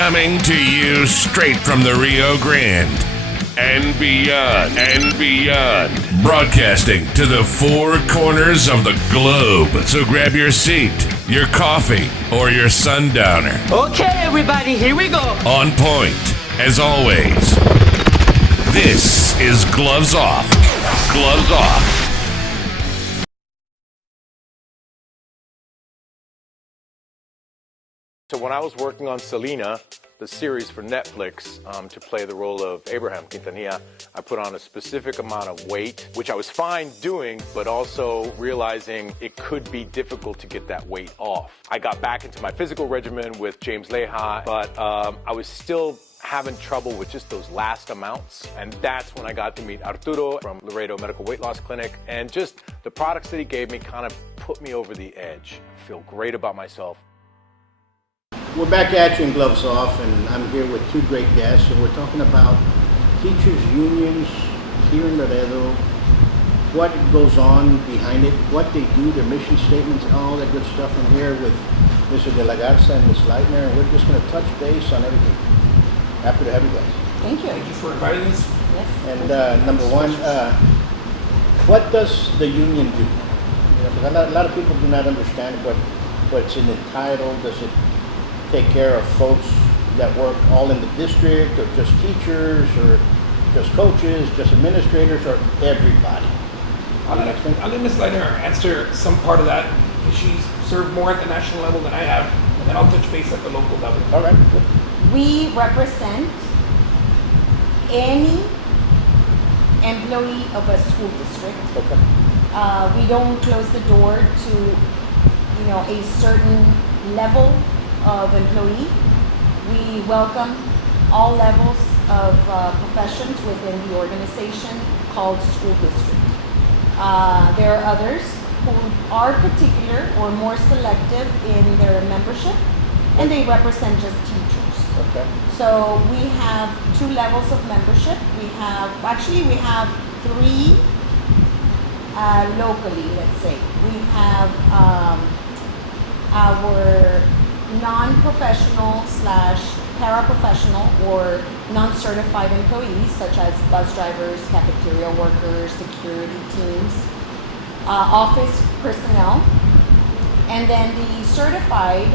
Coming to you straight from the Rio Grande and beyond. Broadcasting to the four corners of the globe. So grab your seat, your coffee, or your sundowner. Okay, everybody, here we go. On point, as always. This is Gloves Off. Gloves Off. So when I was working on Selena, the series for Netflix, to play the role of Abraham Quintanilla, I put on a specific amount of weight, which I was fine doing, but also realizing it could be difficult to get that weight off. I got back into my physical regimen with James Leja, but I was still having trouble with just those last amounts. And that's when I got to meet Arturo from Laredo Medical Weight Loss Clinic. And just the products that he gave me kind of put me over the edge. I feel great about myself. We're back at you in Gloves Off, and I'm here with two great guests, and we're talking about teachers' unions here in Laredo, what goes on behind it, what they do, their mission statements, and all that good stuff. I'm here with Mr. De La Garza and Ms. Lightner, and we're just going to touch base on everything. Happy to have you guys. Thank you. Thank you for inviting us. Yes. And number one, what does the union do? You know, 'cause a lot of people do not understand what's in the title. Does it take care of folks that work all in the district, or just teachers, or just coaches, just administrators, or everybody? I'll let Ms. Lightner answer some part of that. She's served more at the national level than I have, and then I'll touch base at the local level. All right, good. We represent any employee of a school district. Okay. We don't close the door to, a certain level of employee. We welcome all levels of professions within the organization called school district. There are others who are particular or more selective in their membership, and they represent just teachers. Okay. So we have two levels of membership. We have three locally, let's say. We have our non-professional / paraprofessional or non-certified employees, such as bus drivers, cafeteria workers, security teams, office personnel, and then the certified,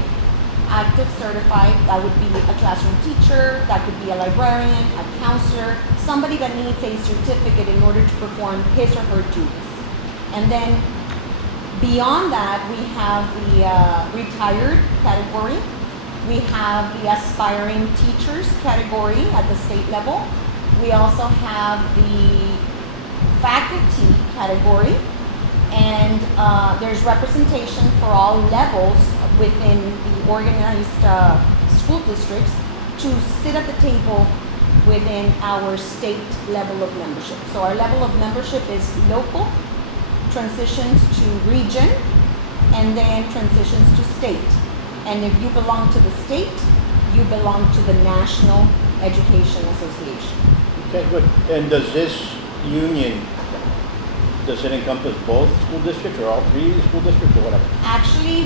active certified, that would be a classroom teacher, that could be a librarian, a counselor, somebody that needs a certificate in order to perform his or her duties. And then beyond that, we have the retired category. We have the aspiring teachers category at the state level. We also have the faculty category, and there's representation for all levels within the organized school districts to sit at the table within our state level of membership. So our level of membership is local, transitions to region, and then transitions to state. And if you belong to the state, you belong to the National Education Association. Okay, good. And does this union, does it encompass both school districts, or all three school districts, or whatever? Actually,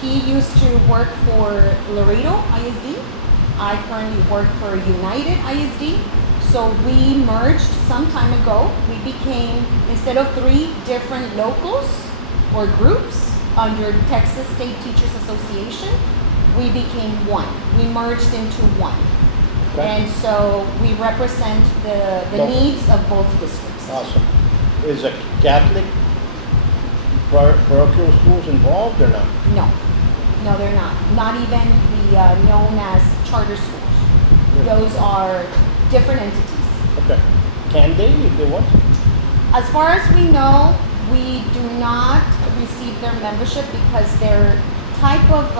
he used to work for Laredo ISD. I currently work for United ISD. So we merged some time ago. We became, instead of three different locals or groups under Texas State Teachers Association, we became one. We merged into one. Okay. And so we represent the needs of both districts. Awesome. Is a Catholic parochial schools involved or not? No, they're not. Not even the known as charter schools. Those are different entities. Okay. Can they if they want to? As far as we know, we do not receive their membership because their type of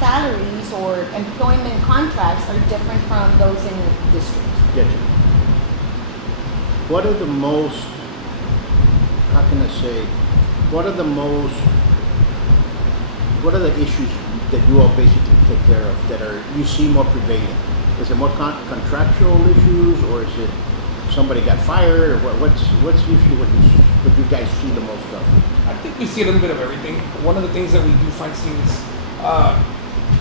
salaries or employment contracts are different from those in the district. Get you. What are the most, how can I say, what are the issues that you all basically take care of that you see more prevalent? Is it more contractual issues, or is it somebody got fired, or what's usually what you guys see the most of? I think we see a little bit of everything. One of the things that we do find students,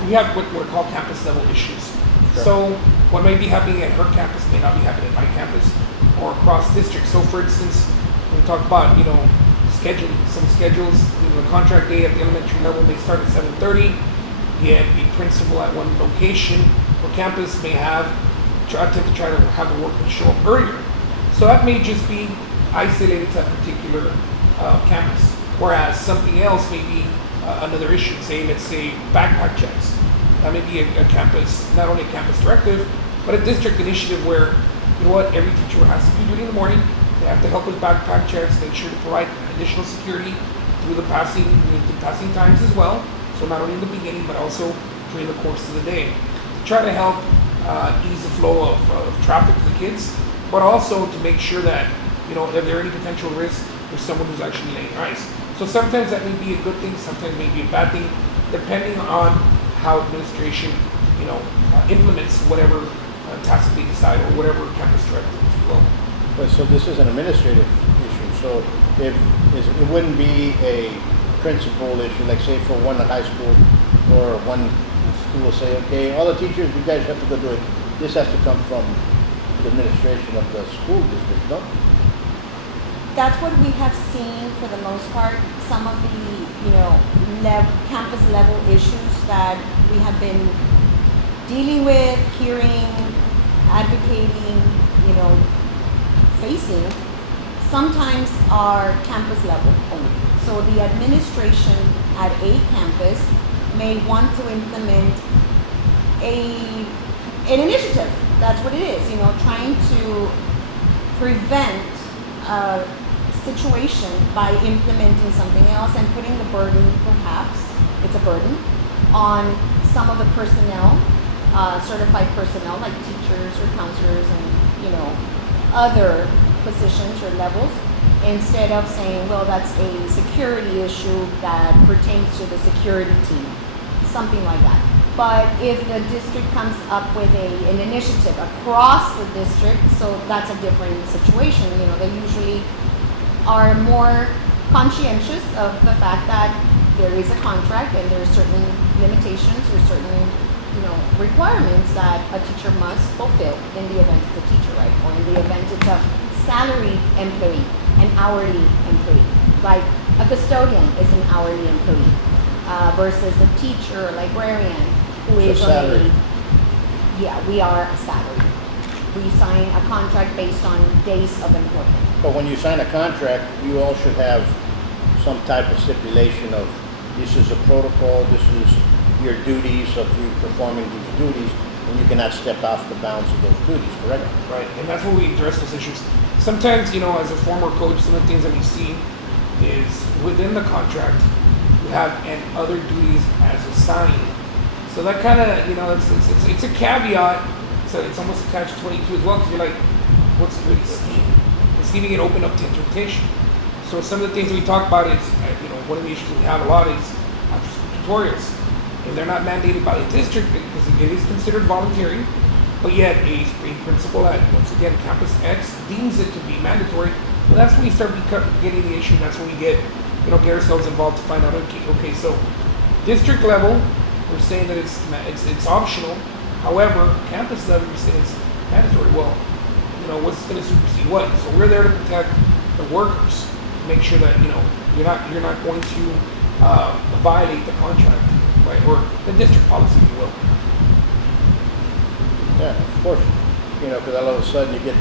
we have what are called campus level issues. Sure. So what may be happening at her campus may not be happening at my campus or across districts. So for instance, we talked about, scheduling. Some schedules, the contract day at the elementary level may start at 7:30, yet the principal at one location or campus may attempt to try to have the workers show up earlier. So that may just be isolated to that particular campus. Whereas something else may be another issue. Let's say backpack checks. That may be a campus, not only a campus directive, but a district initiative where, every teacher has to do duty in the morning. They have to help with backpack checks, make sure to provide additional security through the passing times as well. So not only in the beginning, but also during the course of the day. To try to help ease the flow of traffic for the kids, but also to make sure that, if there are any potential risks, there's someone who's actually laying ice. So sometimes that may be a good thing, sometimes it may be a bad thing, depending on how administration, implements whatever task they decide or whatever campus directive, if you will. But so this is an administrative issue. So it wouldn't be a principal issue, like say for one high school or one school will say, okay, all the teachers, you guys have to go do it. This has to come from the administration of the school district, no? That's what we have seen for the most part. Some of the, campus level issues that we have been dealing with, hearing, advocating, facing, sometimes are campus level only. So the administration at a campus may want to implement an initiative. That's what it is, trying to prevent a situation by implementing something else and putting the burden, perhaps, it's a burden, on some of the personnel, certified personnel like teachers or counselors and, other positions or levels, instead of saying, well, that's a security issue that pertains to the security team, something like that. But if the district comes up with an initiative across the district, so that's a different situation. They usually are more conscientious of the fact that there is a contract and there are certain limitations or certain requirements that a teacher must fulfill in the event it's a teacher, right? Or in the event it's a salaried employee, an hourly employee. Like a custodian is an hourly employee versus a teacher or librarian who is salary. Yeah, we are salaried. We sign a contract based on days of employment. But when you sign a contract, you all should have some type of stipulation of this is a protocol, this is your duties of you performing these duties, and you cannot step off the bounds of those duties, correct? Right, and that's where we address those issues. Sometimes, as a former coach, some of the things that we see is within the contract, you have and other duties as assigned. So that kind of, it's a caveat. So it's almost a catch-22 as well, because you're like, what's it really saying? It's leaving it open up to interpretation. So some of the things that we talk about is, one of the issues that we have a lot is after-school tutorials. If they're not mandated by the district, because it is considered voluntary, but yet a principal at, once again, Campus X deems it to be mandatory, well, that's when we start getting the issue. That's when we get ourselves involved to find out, okay, so district level, we're saying that it's optional. However, campus level, we're saying it's mandatory. Well, what's going to supersede what? So we're there to protect the workers, to make sure that you're not going to violate the contract, right, or the district policy, if you will. Yeah, of course. Because all of a sudden you can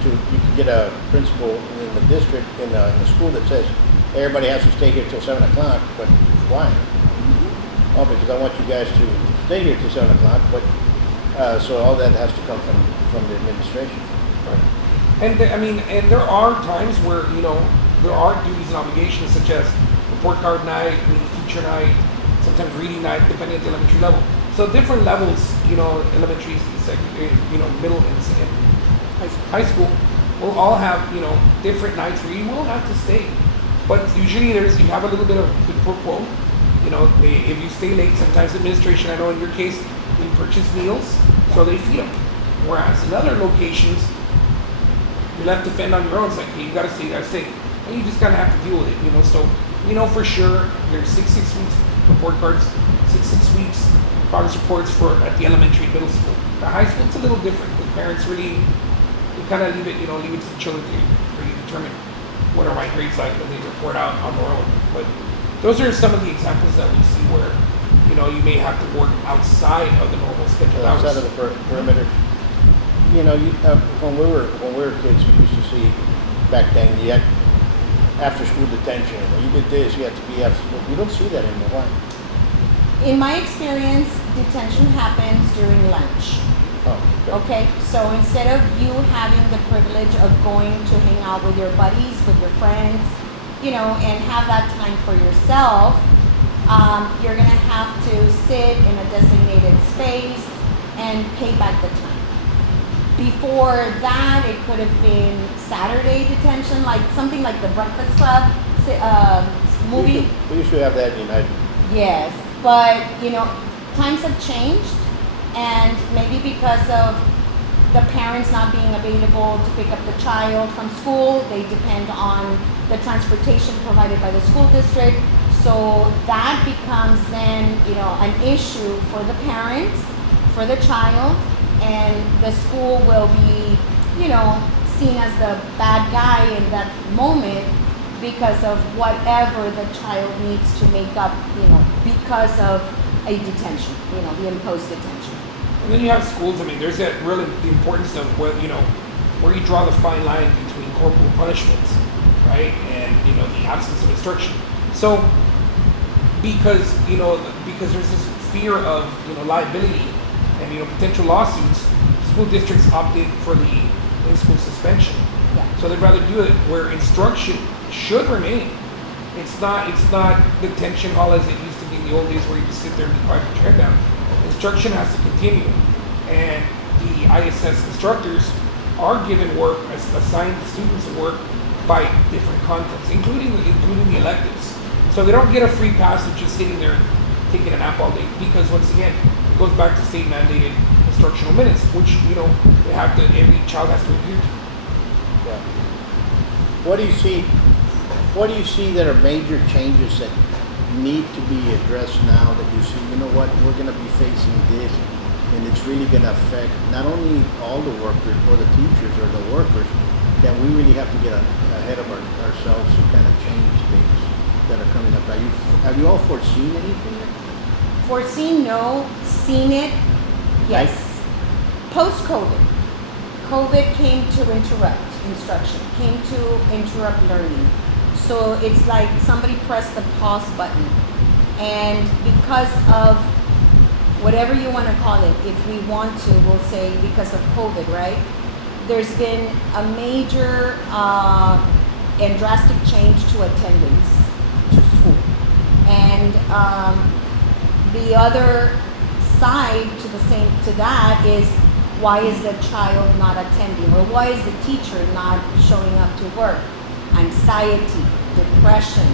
get a principal in the district in the school that says everybody has to stay here till 7 o'clock. But why? Mm-hmm. Oh, because I want you guys to stay here till 7 o'clock. But so all that has to come from the administration. Right. And and there are times where there are duties and obligations such as report card night, teacher night, sometimes reading night, depending on the elementary level. So different levels, elementary, secondary, middle and high school will all have, different nights where you will have to stay. But usually you have a little bit of quid pro quo. If you stay late, sometimes the administration, I know in your case, they purchase meals, so they feed them. Whereas in other locations, you're left to fend on your own. It's like, hey, you gotta stay. And you just gotta have to deal with it, So, for sure, there's 6 weeks report cards, 6 weeks progress reports for at the elementary and middle school. The high school, it's a little different. The parents really, they kind of leave it to the children to really determine what are my grades like when they report out on their own. But those are some of the examples that we see where, you may have to work outside of the normal schedule hours. Outside of the perimeter. When we were kids, we used to see back then, you had after school detention. When you did this, you had to be after school. You don't see that anymore. Why? In my experience, detention happens during lunch. Oh, Okay, so instead of you having the privilege of going to hang out with your buddies, with your friends, and have that time for yourself, you're gonna have to sit in a designated space and pay back the time. Before that, it could have been Saturday detention, like something like the Breakfast Club movie. We used to have that in United. Yes, but times have changed, and maybe because of the parents not being available to pick up the child from school, they depend on the transportation provided by the school district. So that becomes then, an issue for the parents, for the child, and the school will be, seen as the bad guy in that moment because of whatever the child needs to make up, because of a detention, the imposed detention. And then you have schools. There's that really the importance of where you draw the fine line between corporal punishment, right, and the absence of instruction. So because there's this fear of liability and potential lawsuits, school districts opted for the in-school suspension. Yeah. So they'd rather do it where instruction should remain. It's not detention hall as it used to be in the old days where you just sit there and be quiet and your head down. Instruction has to continue, and the ISS instructors are given work, assigned students work by different contents, including the electives. So they don't get a free pass of just sitting there taking a nap all day, because once again, it goes back to state mandated instructional minutes, which every child has to adhere to. Yeah. What do you see that are major changes that need to be addressed now that you see, we're going to be facing this, and it's really going to affect not only all the workers or the teachers or the workers, that we really have to get ahead of ourselves to kind of change things that are coming up. Have you all foreseen anything? Foreseen, no. Seen it, yes. Post-COVID, COVID came to interrupt instruction, came to interrupt learning. So it's like somebody pressed the pause button. And because of whatever you want to call it, if we want to, we'll say because of COVID, right? There's been a major and drastic change to attendance to school. And the other side to that is, why is the child not attending, or why is the teacher not showing up to work? Anxiety, depression,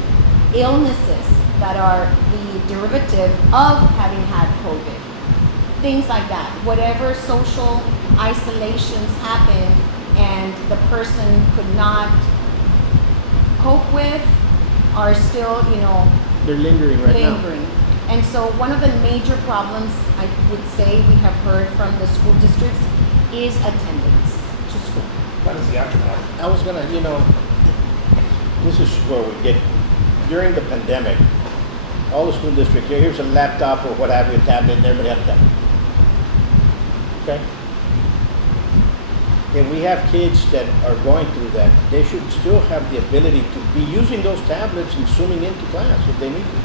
illnesses that are the derivative of having had COVID. Things like that. Whatever social isolations happened and the person could not cope with are still, They're lingering right now. And so one of the major problems I would say we have heard from the school districts is attendance to school. That is the aftermath. I was going to, this is where we get, during the pandemic, all the school districts, here's a laptop or what have you, a tablet, and everybody had a tablet. Okay? If we have kids that are going through that, they should still have the ability to be using those tablets and zooming into class if they need to.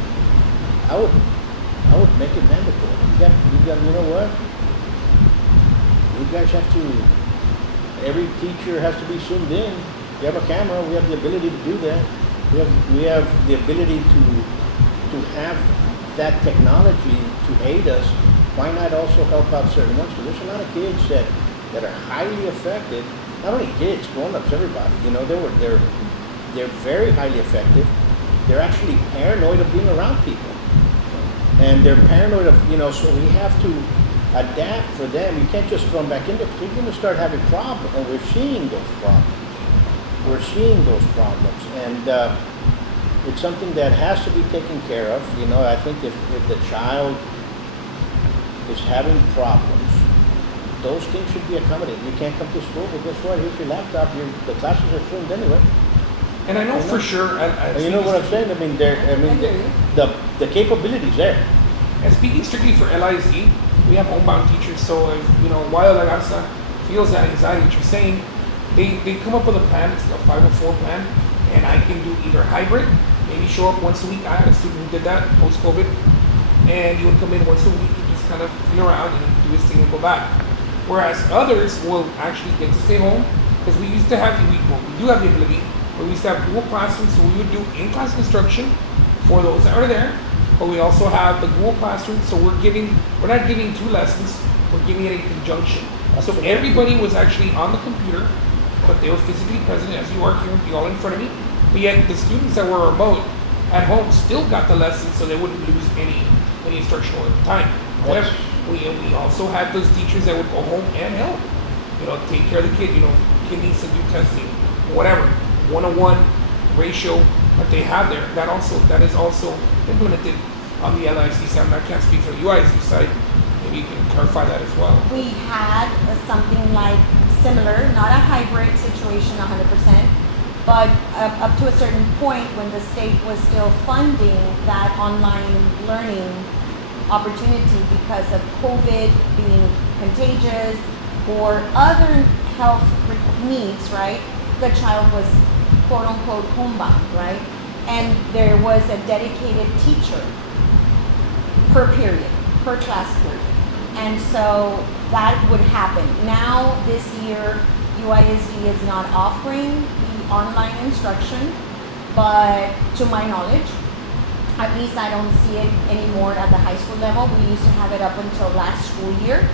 I would make it mandatory. You know what? You guys have to, every teacher has to be zoomed in. We have a camera, we have the ability to do that. We have the ability to have that technology to aid us. Why not also help out certain ones? Because there's a lot of kids that are highly affected. Not only kids, grown-ups, everybody. They're very highly affected. They're actually paranoid of being around people. And they're paranoid of, so we have to adapt for them. You can't just throw them back in there, because you're going to start having problems. And we're seeing those problems. And It's something that has to be taken care of. You know, I think if the child is having problems, those things should be accommodated. You can't come to school, but guess what? Here's your laptop. The classes are filmed anyway. And I know for sure. And you know what I'm saying? I mean, the capability's there. And speaking strictly for LISD, we have homebound teachers. So if Wayo La Garza feels that anxiety that you're saying, they come up with a plan. It's a 504 plan, and I can do either hybrid, maybe show up once a week. I had a student who did that post-COVID, and he would come in once a week and just kind of feel around and do his thing and go back. Whereas others will actually get to stay home, because we used to have we do have the ability, but we used to have dual classrooms, so we would do in-class instruction for those that are there, but we also have the dual classroom, so we're not giving 2 lessons, we're giving it in conjunction. So everybody was actually on the computer, but they were physically present as you are here, you all in front of me, but yet the students that were remote at home still got the lessons, so they wouldn't lose any instructional time. However, we also had those teachers that would go home and help, take care of the kid, kid needs to do testing, whatever, 1-on-1 ratio that they have there. That is also implemented on the LIC side. I can't speak for the UIC side. Maybe you can clarify that as well. We had something like similar, not a hybrid situation 100%, but up to a certain point when the state was still funding that online learning opportunity because of COVID being contagious or other health needs, right? The child was quote unquote homebound, right? And there was a dedicated teacher per period, per class period. And so that would happen. Now this year, UISD is not offering the online instruction, but to my knowledge, at least I don't see it anymore at the high school level. We used to have it up until last school year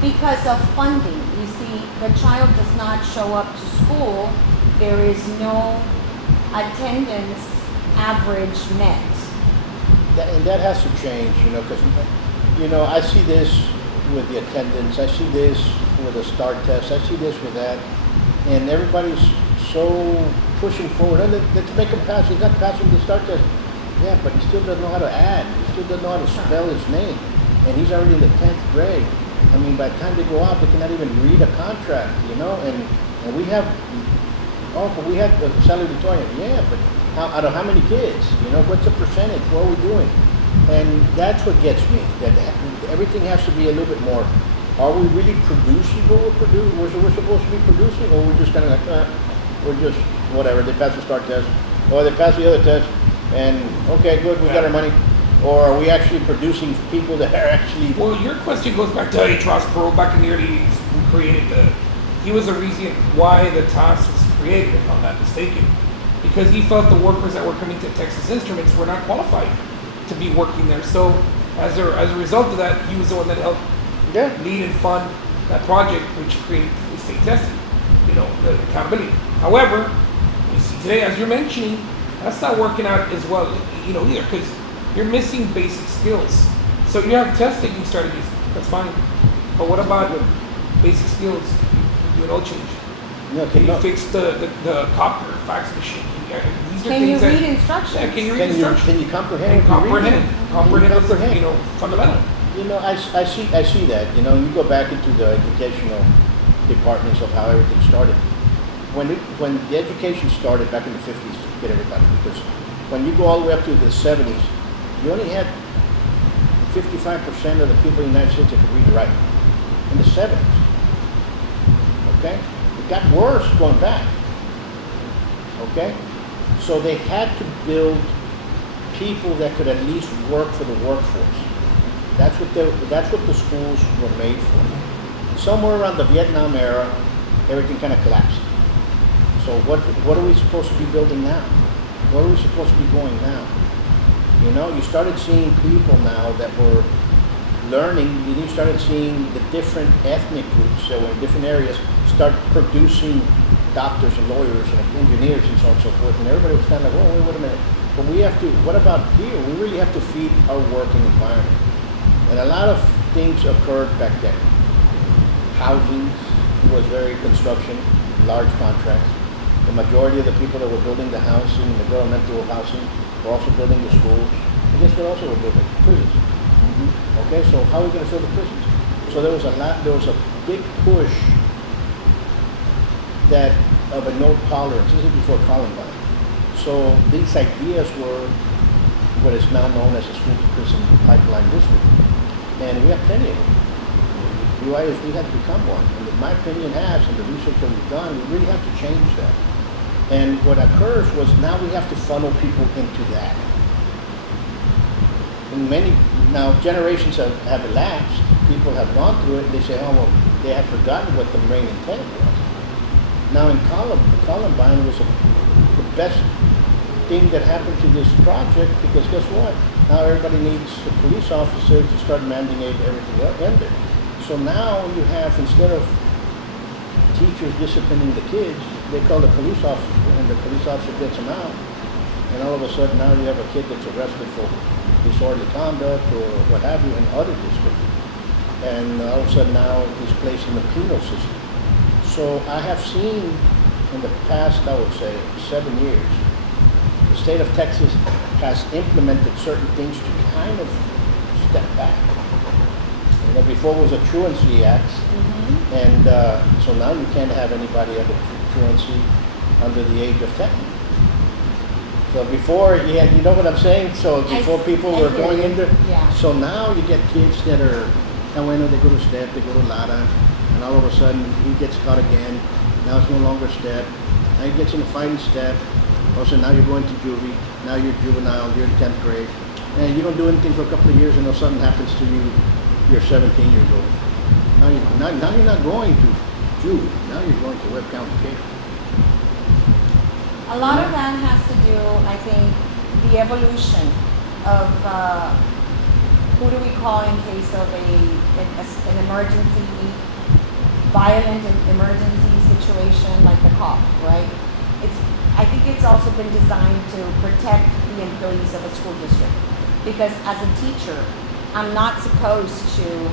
because of funding. You see, the child does not show up to school. There is no attendance average met. And that has to change, because, I see this with the attendance. I see this with the STAR test. I see this with that. And everybody's so pushing forward. And let's make him pass. He's not passing the STAR test. Yeah, but he still doesn't know how to add. He still doesn't know how to spell his name. And he's already in the 10th grade. I mean, by the time they go out, they cannot even read a contract, And we have, but we have the salutatorian. Yeah, but out of how many kids? What's the percentage? What are we doing? And that's what gets me. That everything has to be a little bit more. Are we really producing what we're supposed to be producing? Or we're just kind of like, we're just, whatever, they pass the STAR test. Or they pass the other test. And okay, good, we got our money. Or are we actually producing people that are actually... Well, your question goes back to H. Ross Perot back in the early 80s, who created he was the reason why the TAS was created, if I'm not mistaken. Because he felt the workers that were coming to Texas Instruments were not qualified to be working there. So as a result of that, he was the one that helped lead and fund that project, which created the state testing, the accountability. However, you see today, as you're mentioning, that's not working out as well, either, because you're missing basic skills. So you have test taking strategies, that's fine. But what about basic skills? You do an oil change. Can you fix the copper fax machine? Can you read instructions? Yeah, can you read instructions? Can you comprehend? Comprehend is, fundamental. I see that. You go back into the educational departments of how everything started. When the education started back in the 50s to get everybody, because when you go all the way up to the 70s, you only had 55% of the people in the United States that could read and write. In the 70s. Okay? It got worse going back. Okay? So they had to build people that could at least work for the workforce. That's what the schools were made for. Somewhere around the Vietnam era, everything kind of collapsed. So what are we supposed to be building now? Where are we supposed to be going now? You started seeing people now that were learning. You started seeing the different ethnic groups that were in different areas start producing doctors and lawyers and engineers and so on and so forth. And everybody was kind of like, oh, wait a minute. But what about here? We really have to feed our working environment. And a lot of things occurred back then. Housing was very construction, large contracts. The majority of the people that were building the housing, the governmental housing, We're also building the schools. And guess what? Also, we're building prisons. Okay, so how are we going to fill the prisons? So there was a big push that of a no tolerance. This is before Columbine. So these ideas were what is now known as a school to prison pipeline district, and we have plenty of them. We have to become one, and in my opinion, and the research that we've done, we really have to change that. And what occurs was now we have to funnel people into that. And now generations have elapsed. People have gone through it. They say, oh well, they had forgotten what the main intent was. Now in Columbine was the best thing that happened to this project, because guess what? Now everybody needs a police officer to start mandating everything in there. So now you have, instead of teachers disciplining the kids, they call the police officer, and the police officer gets them out. And all of a sudden now you have a kid that's arrested for disorderly conduct or what have you in other districts. And all of a sudden now he's placed in the penal system. So I have seen in the past, I would say, 7 years, the state of Texas has implemented certain things to kind of step back. You know, before it was a truancy act, and so now you can't have anybody under truancy under the age of 10. So before, you know what I'm saying? So before people were going into, so now you get kids that are, they go to step, they go to Lara, and all of a sudden he gets caught again. Now it's no longer step. Now he gets in a fighting step. Also now you're going to juvie. Now you're juvenile. You're in 10th grade, and you don't do anything for a couple of years, and then something happens to you. You're 17 years old. Now you're not going to juvie. Now you're going to Webb County Jail. A lot of that has to do, I think, the evolution of who do we call in case of an emergency, violent emergency situation like the cop, right? I think it's also been designed to protect the employees of a school district, because as a teacher, I'm not supposed to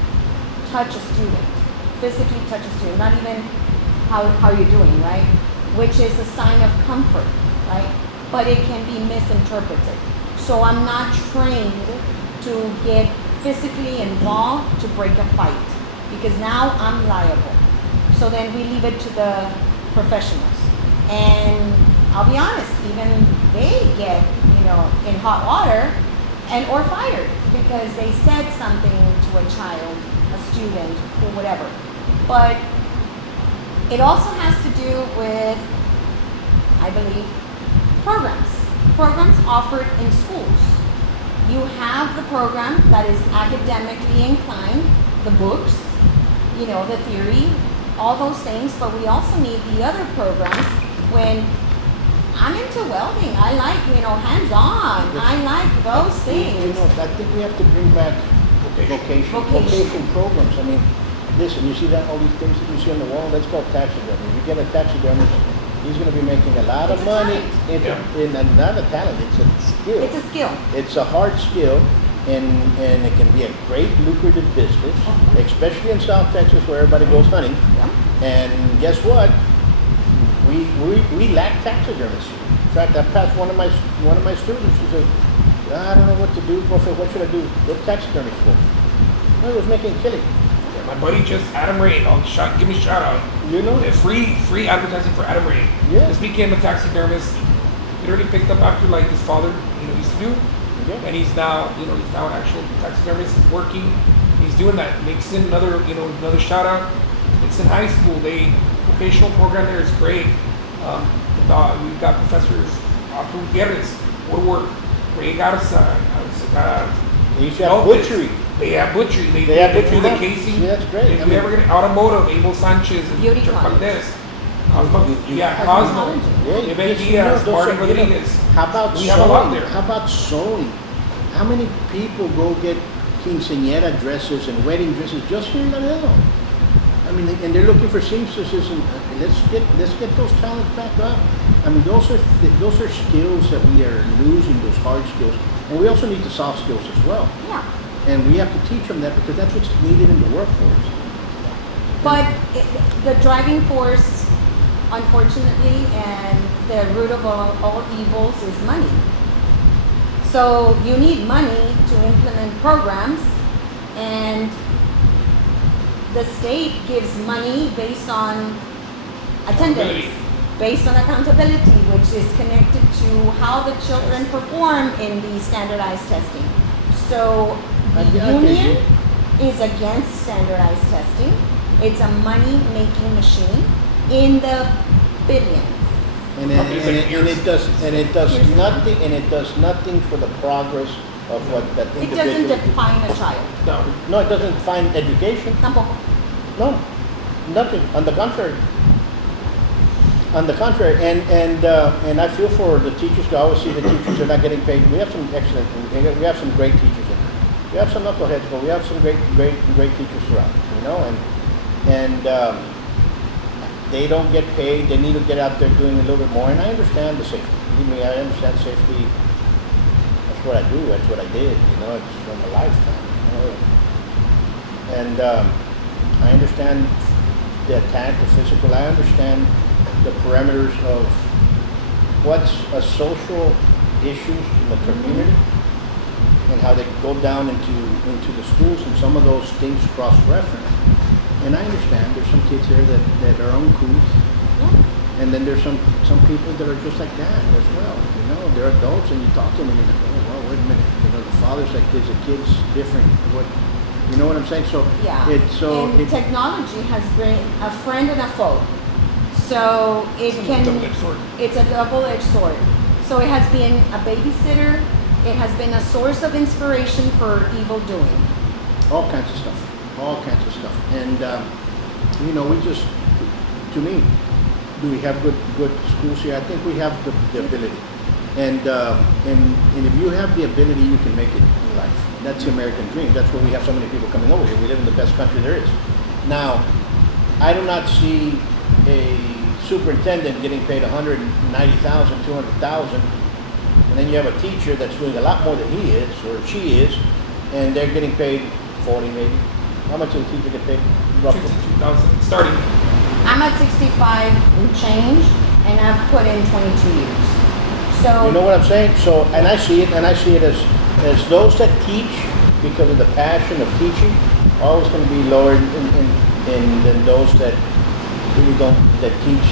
touch a student, physically touch a student, not even how you're doing, right? Which is a sign of comfort, right? But it can be misinterpreted. So I'm not trained to get physically involved to break a fight, because now I'm liable. So then we leave it to the professionals. And I'll be honest, even they get, in hot water or fired because they said something to a child, a student, or whatever. But it also has to do with, I believe, programs offered in schools. You have the program that is academically inclined, the books, the theory, all those things, but we also need the other programs. When I'm into welding, I like, hands-on, I like those things. I think we have to bring back vocation programs. I mean, listen, you see that, all these things that you see on the wall, that's called taxidermy. If you get a taxidermist, he's going to be making a lot of money. Not a talent, it's a skill. It's a skill. It's a hard skill, and it can be a great lucrative business, especially in South Texas where everybody goes hunting. Yeah. And guess what? We lack taxidermists. In fact, I passed one of my students who said, I don't know what to do. Professor, what should I do? Go to taxidermy school. Well, he was making a killing. Yeah, my buddy Adam Ray, give me a shout out. Free advertising for Adam Ray. Yeah. Just became a taxidermist. He already picked up after his father, used to do. Yeah. And he's now an actual taxidermist. He's working. He's doing that. Nixon, another shout out. Nixon High School, vocational program there is great. We've got professors, Oscar Gutierrez, woodwork, Ray Garza, they used to have butchery. They have butchery. They do the casing. Yeah, that's great. If you ever get automotive, Abel Sanchez and Chuck Valdez. Cosmo. Evan Diaz, Martin Rodriguez. How about we have a lot there. How about sewing? How many people go get quinceañera dresses and wedding dresses just here in Laredo? I mean, and they're looking for seamstresses, and let's get those talents back up. I mean, those are skills that we are losing, those hard skills, and we also need the soft skills as well. Yeah. And we have to teach them that, because that's what's needed in the workforce. But the driving force, unfortunately, and the root of all evils is money. So you need money to implement programs, and the state gives money based on attendance, based on accountability, which is connected to how the children perform in the standardized testing. So the union is against standardized testing. It's a money-making machine in the billions. And it does nothing for the progress of what that It individual. doesn't define a child. No, it doesn't define education. Tampoco. No, nothing. On the contrary. And I feel for the teachers. I always see the teachers are not getting paid. We have some excellent. We have some great teachers in there. We have some knuckleheads, but we have some great teachers throughout. You know, and they don't get paid. They need to get out there doing a little bit more. And I understand the safety. Believe me, I understand safety. That's what I do. That's what I did. You know, it's from a lifetime. You know, and I understand the attack, the physical. I understand the parameters of what's a social issues in the community and how they go down into the schools, and some of those things cross-reference. And I understand there's some kids there that are uncouth, and then there's some people that are just like that as well. You know, they're adults, and you talk to them and you're like, oh, well, wait a minute. You know, the father's like this, the kid's different. What, you know what I'm saying? So Yeah. it's Technology has been a friend and a foe. So it's a double-edged sword. So it has been a babysitter. It has been a source of inspiration for evil doing. all kinds of stuff. And you know, we just, to me, do we have good schools here? I think we have the ability. And if you have the ability, you can make it in life. And that's the American dream. That's why we have so many people coming over here. We live in the best country there is. Now, I do not see a superintendent getting paid $190,000, $200,000, and then you have a teacher that's doing a lot more than he is or she is, and they're getting paid 40 maybe. How much does a teacher get paid roughly? 52,000 starting. I'm at 65 and change, and I've put in 22 years. So You know what I'm saying? So, and I see it as those that teach because of the passion of teaching are always going to be lower than those that really don't, that teach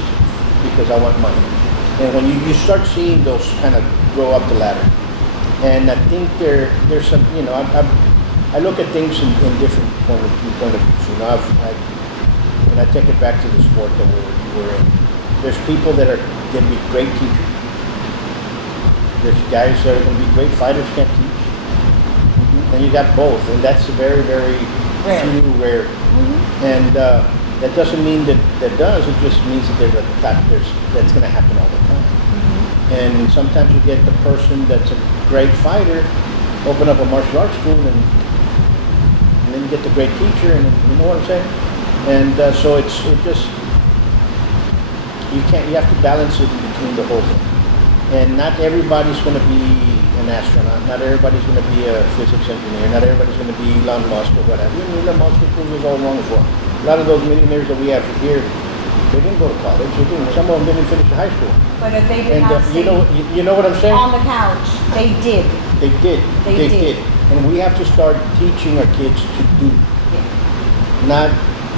because I want money. And when you start seeing those kind of grow up the ladder, and I think there's some, you know, I look at things in different point of views. You know, and I take it back to the sport that we're in. There's people that can be great teachers. There's guys that are going to be great fighters, can't teach. And you got both, and that's very, very rare. And that doesn't mean that does. It just means that that's going to happen all the time. And sometimes you get the person that's a great fighter, open up a martial arts school, and then you get the great teacher, and you know what I'm saying. And so it just you have to balance it between the whole thing. And not everybody's going to be an astronaut. Not everybody's going to be a physics engineer. Not everybody's going to be Elon Musk or whatever. Elon Musk is all wrong as well. A lot of those millionaires that we have here, they didn't go to college. Some of them didn't finish high school. But if they did not stay you know what I'm saying? on the couch, they did. They did. And we have to start teaching our kids to do. Not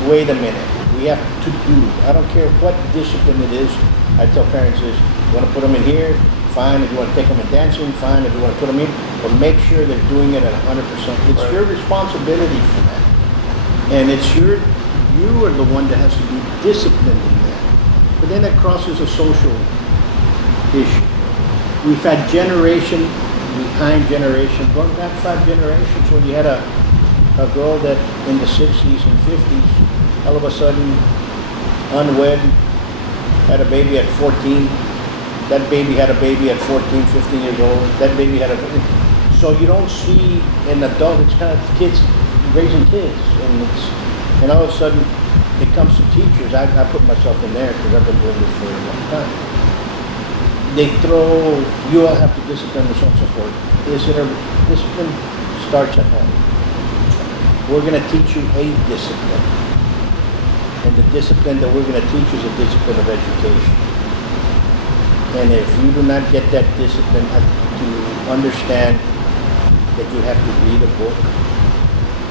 wait a minute. We have to do. I don't care what discipline it is. I tell parents this. You want to put them in here, fine. If you want to take them in dancing, fine. If you want to put them in, but make sure they're doing it at 100%. It's your responsibility for that. And you are the one that has to be disciplined in that. But then that crosses a social issue. We've had generation behind generation, going back 5 generations, when you had a girl that in the 60s and 50s, all of a sudden, unwed, had a baby at 14. That baby had a baby at 14, 15 years old. That baby had so you don't see an adult, it's kind of kids raising kids. And all of a sudden, it comes to teachers. I put myself in there because I've been doing this for a long time. They throw, you all have to discipline and so on and so forth. Discipline starts at home. We're going to teach you a discipline. And the discipline that we're going to teach is a discipline of education. And if you do not get that discipline to understand that you have to read a book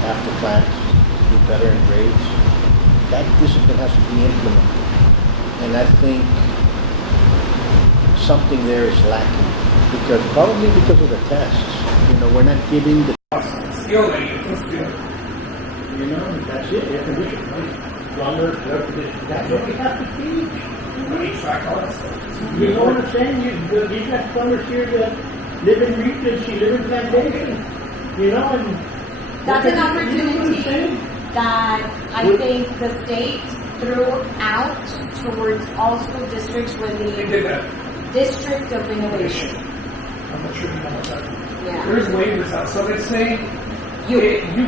after class to do better in grades, that discipline has to be implemented. And I think something there is lacking probably because of the tests. We're not giving the skill that you just do. That's it. Air conditioning, right? Plumber, air conditioning. That's what we have to teach. HVAC, all that stuff. You know what I'm saying? You've got plumbers here that live in Regency, live in Plantation. And That's an opportunity that I think the state threw out towards all school districts with They the did that. District of Innovation. I'm not sure you know what that is. Yeah. There's waivers out. So let's say you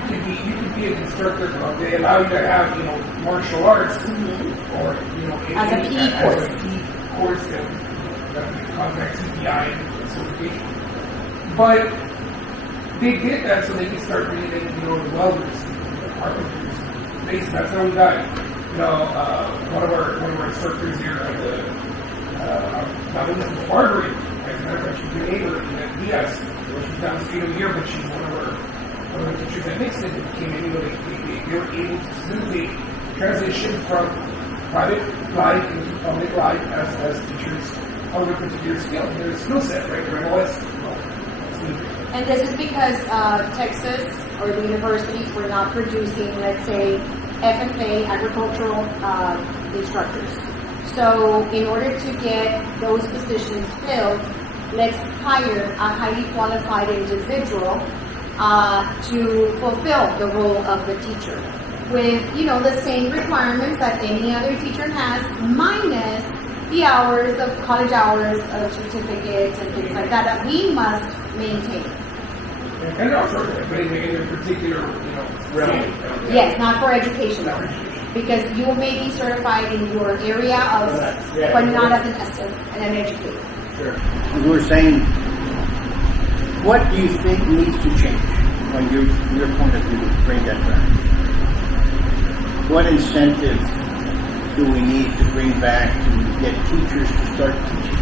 could be an instructor. They allow you to have martial arts or As a PE course. As a PE course that contact CPI and certification. But they did that so they could start bringing in the welders, the carpenters, masons. That's how we got one of our instructors here at the not only from Barbary. As a matter of fact, she's a neighbor at Diaz. She's down the street over here, but she's one of the teachers at Nixon who came in. They were able to facilitate transition from private life into public life as teachers of a particular skill. Their skill set, right? Their MOS. And this is because Texas or the universities were not producing, let's say, FFA agricultural instructors. So in order to get those positions filled, let's hire a highly qualified individual to fulfill the role of the teacher with, the same requirements that any other teacher has, minus the hours of college hours of certificates and things like that we must maintain. And also, but in a particular, realm. Yes, not for education. Because you may be certified in your area but not as an educator. Sure. You were saying, what do you think needs to change from your point of view to bring that back? What incentive do we need to bring back to get teachers to start teaching?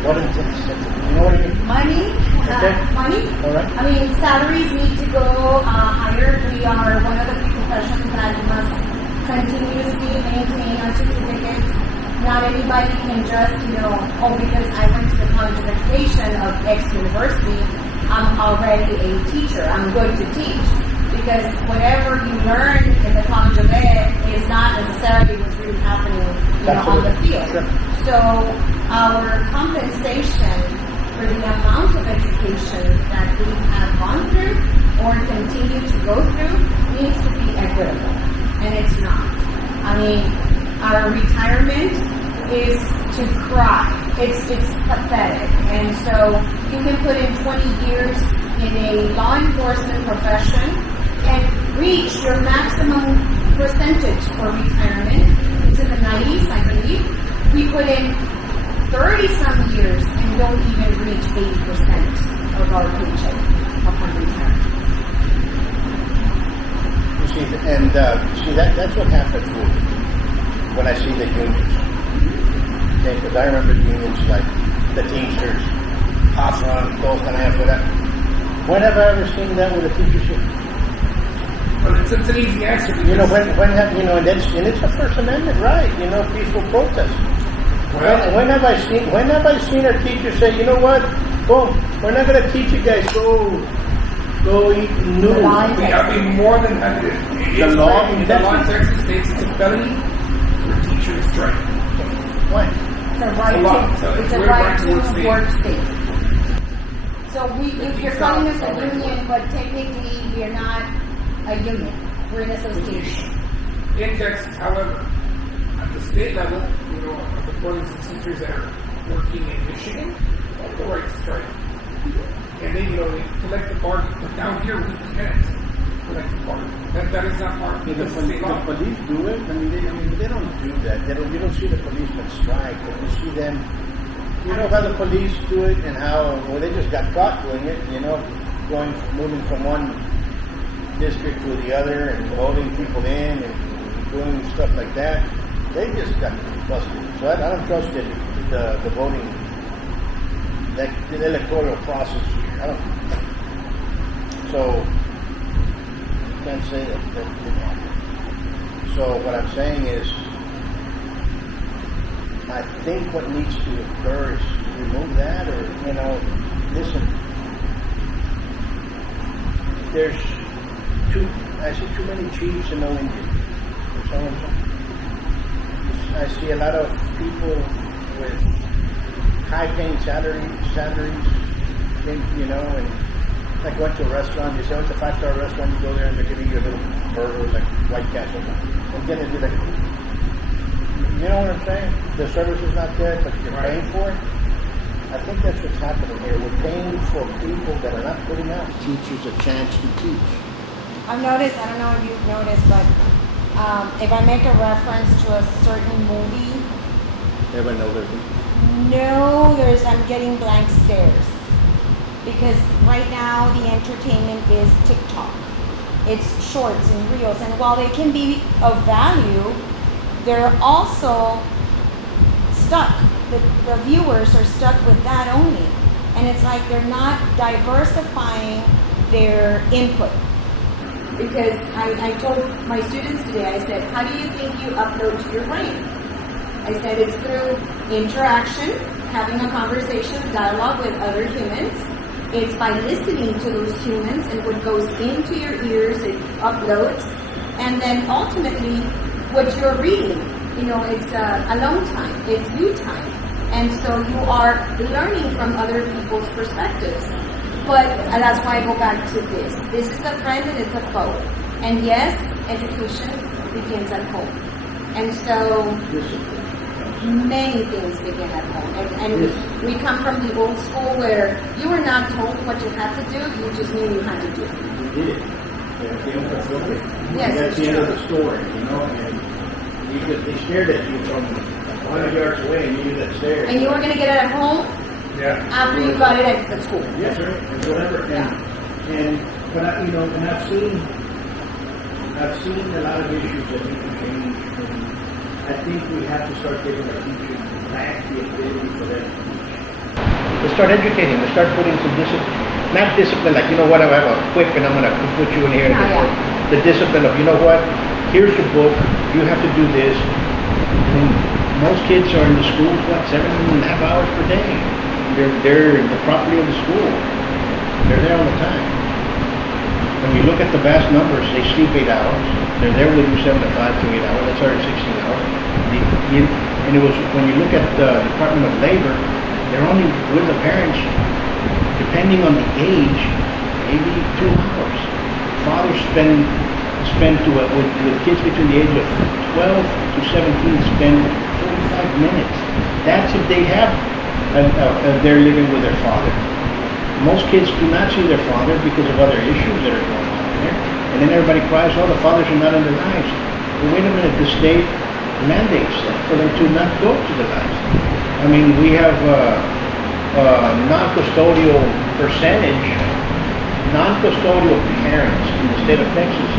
What incentive? You know what I mean? Money. Money. All right. I mean, salaries need to go higher. We are one of the few professions that must continuously maintain our certificates. Not anybody can just, because I went to the College of Education of X university, I'm already a teacher. I'm good to teach. Because whatever you learn in the College of Ed is not necessarily what's really happening, on the field. Sure. So our compensation for the amount of education that we have gone through or continue to go through needs to be equitable, and it's not. I mean, our retirement is to cry. It's pathetic, and so you can put in 20 years in a law enforcement profession and reach your maximum percentage for retirement. It's in the 90s, I believe. We put in 30-some years and don't even reach 80% of our paycheck upon retirement. You see, that's what happens when I see the unions. Okay, because I remember unions like the Teamsters, Hofron, those kind of after that. When have I ever seen that with a teacher's union? Well, it's an easy answer. And it's a First Amendment right, peaceful protest. Well, when have I seen our teachers say, you know what, boom, we're not going to teach you guys, go eat noodles. I'd be more than happy to. The law in Texas states it's a felony for teachers to strike. Why? It's a right to work state. So you're calling us a union, but technically we're not a union. We're an association. In Texas, however, at the state level, of the brothers and sisters that are working in Michigan have the right to strike. And they collect the bargain. But down here, we can't collect the bargain. That is not part of the state law. The police do it. They don't do that. You don't see the policemen strike. You see them. You know how the police do it and how they just got caught doing it. Moving from one district to the other and loading people in and doing stuff like that. They just got busted. So I don't trust it. the voting, the electoral process here. I don't. So you can't say that didn't happen. So what I'm saying is, I think what needs to occur is to remove that, or listen. There's I see too many chiefs and no Indians. You know what I'm saying? I see a lot of people with high-paying salaries, and like going to a restaurant. You say, "Oh, it's a 5-star restaurant." You go there and they're giving you a little burger like White Castle, and then it'd be like, you know what I'm saying? The service is not there, but you're paying for it. I think that's what's happening here. We're paying for people that are not putting out. Teachers a chance to teach. I've noticed, I don't know if you've noticed, but if I make a reference to a certain movie, Everybody knows everything. no, I'm getting blank stares. Because right now the entertainment is TikTok. It's shorts and reels, and while they can be of value, they're also stuck. The viewers are stuck with that only. And it's like they're not diversifying their input. Because I told my students today, I said, how do you think you upload to your brain? I said it's through interaction, having a conversation, dialogue with other humans. It's by listening to those humans, and what goes into your ears, it uploads. And then ultimately, what you're reading, it's alone time, it's you time. And so you are learning from other people's perspectives. But that's why I go back to this. This is a friend and it's a foe. And yes, education begins at home. And so many things begin at home. And we come from the old school where you were not told what you had to do, you just knew you had to do it. You did. Yes, that's the end of the story, and they stared at you from 100 yards away, and you knew that stare. And you were going to get it at home after you got it at school. Yes, sir. And whatever. But and I've seen a lot of issues that need to change. And I think we have to start giving our teachers back the ability for them to teach. Let's start educating. Let's start putting some discipline. Not discipline like, what, I have a whip and I'm going to put you in here. The discipline of, here's your book. You have to do this. And most kids are in the school, 7.5 hours per day. They're the property of the school. They're there all the time. When you look at the vast numbers, they sleep 8 hours. They're there with you 7 to 5 to 8 hours. That's already 16 hours. And it was when you look at the Department of Labor, they're only with the parents, depending on the age, maybe 2 hours. Fathers spend with kids between the age of 12 to 17 spend 45 minutes. That's if they have. They're living with their father. Most kids do not see their father because of other issues that are going on there. And then everybody cries, the fathers are not in their lives. Well, wait a minute, the state mandates for them to not go to the lives. I mean, we have non-custodial percentage, non-custodial parents in the state of Texas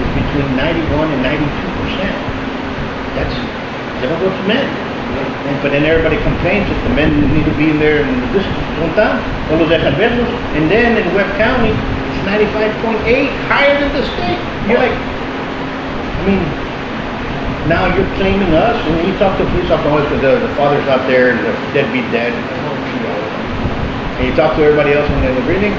is between 91 and 92%. They don't go to men. But then everybody complains that the men need to be in there and this no los dejan verlos. And then in Webb County, it's 95.8, higher than the state. You're like, now you're claiming us. And when you talk to police officers, because the father's out there and the deadbeat dad, and you talk to everybody else and they're really,